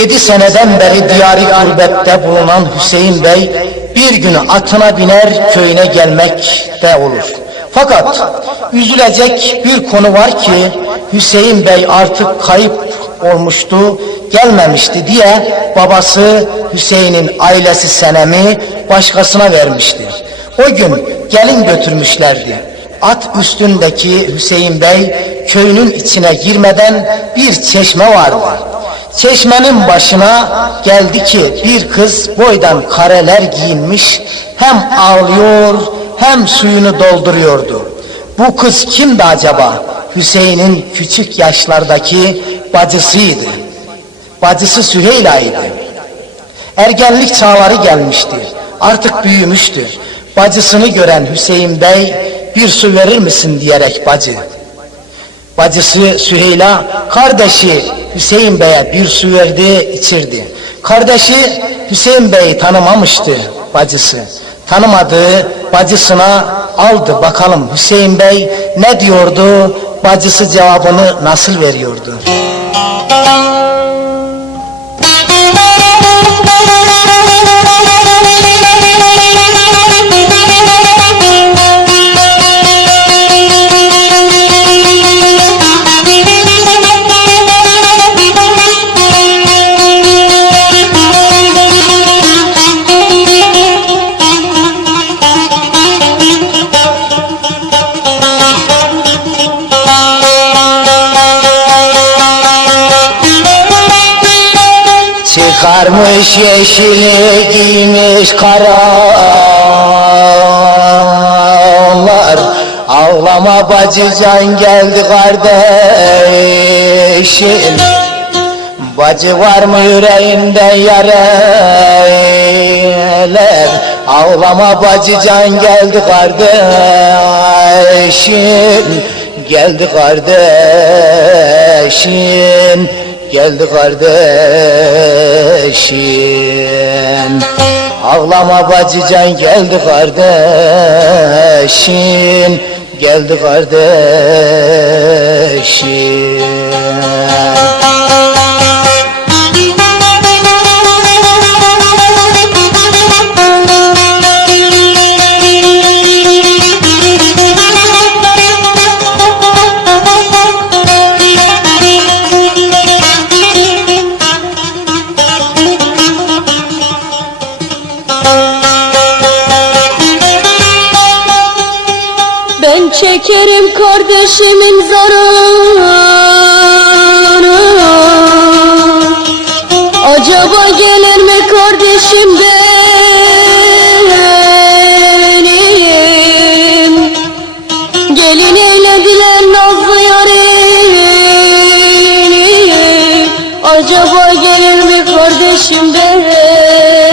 Yedi seneden beri diyari gurbette bulunan Hüseyin Bey bir günü atına biner köyüne gelmekte olur. Fakat üzülecek bir konu var ki Hüseyin Bey artık kayıp olmuştu, gelmemişti diye babası Hüseyin'in ailesi Senem'i başkasına vermişti. O gün gelin götürmüşlerdi. At üstündeki Hüseyin Bey köyünün içine girmeden bir çeşme vardı. Çeşmenin başına geldi ki bir kız boydan kareler giyinmiş hem ağlıyor hem suyunu dolduruyordu. Bu kız kimdi acaba? Hüseyin'in küçük yaşlardaki bacısıydı. Bacısı Süheyla'ydı. Ergenlik çağları gelmişti. Artık büyümüştü. Bacısını gören Hüseyin Bey bir su verir misin diyerek bacı. Bacısı Süheyla kardeşi Hüseyin Bey'e bir su verdi içirdi. Kardeşi Hüseyin Bey'i tanımamıştı bacısı. Tanımadığı bacısına aldı bakalım Hüseyin Bey ne diyordu bacısı cevabını nasıl veriyordu. Çıkarmış yeşili giymiş karalar Ağlama bacıcan geldi kardeşim. Bacı var mı yüreğinde yareler Ağlama bacıcan geldi kardeşim. Geldi kardeşim Geldi kardeşim. Ağlama bacıcan geldi kardeşim. Geldi kardeşim Ben çekerim kardeşimin zarını. Acaba gelir mi kardeşim benim? Gelin eylediler nazlı yarim Acaba gelir mi kardeşim benim?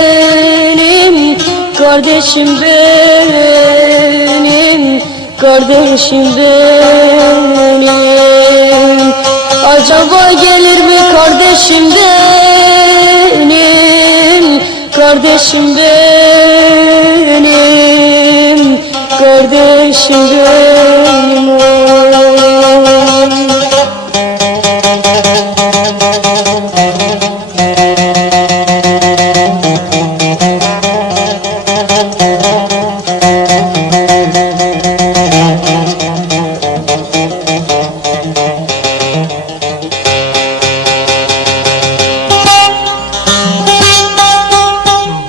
Kardeşim benim Kardeşim benim Acaba gelir mi kardeşim benim? Kardeşim benim. Kardeşim benim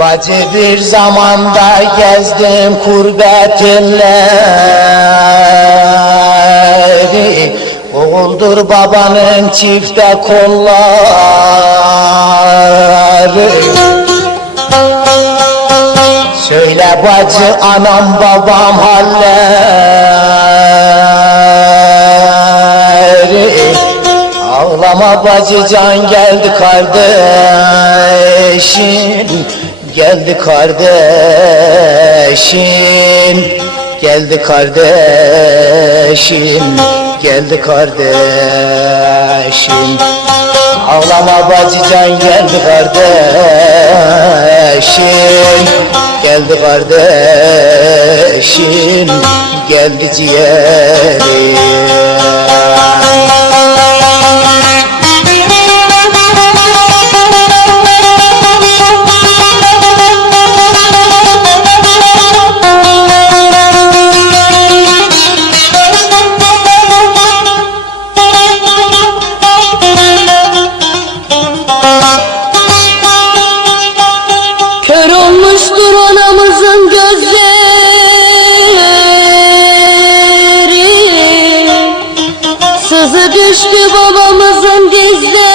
Bacı bir zamanda gezdim kurbet illeri Oğuldur babanın çifte kolları. Söyle bacı anam babam halleri. Ağlama bacıcan geldi kardeşim Geldi kardeşim Geldi kardeşim Geldi kardeşim. Ağlama bacıcan geldi kardeşim Geldi kardeşim Geldi ciğerim babamızın dizleri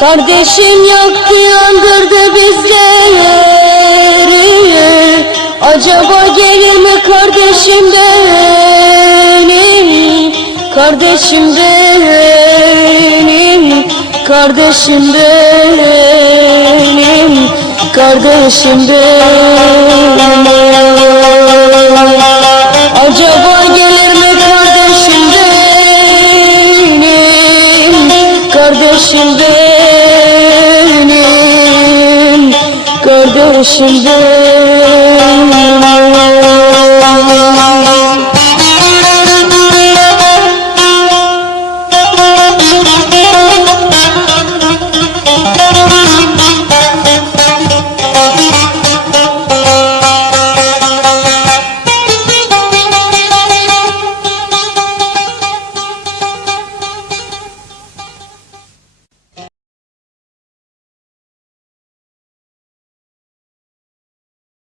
Kardeşim yaktı yandırdı bizleri. Acaba gelir mi kardeşim benim? Kardeşim benim Kardeşim benim Kardeşim benim Kardeşim benim Kardeşim benim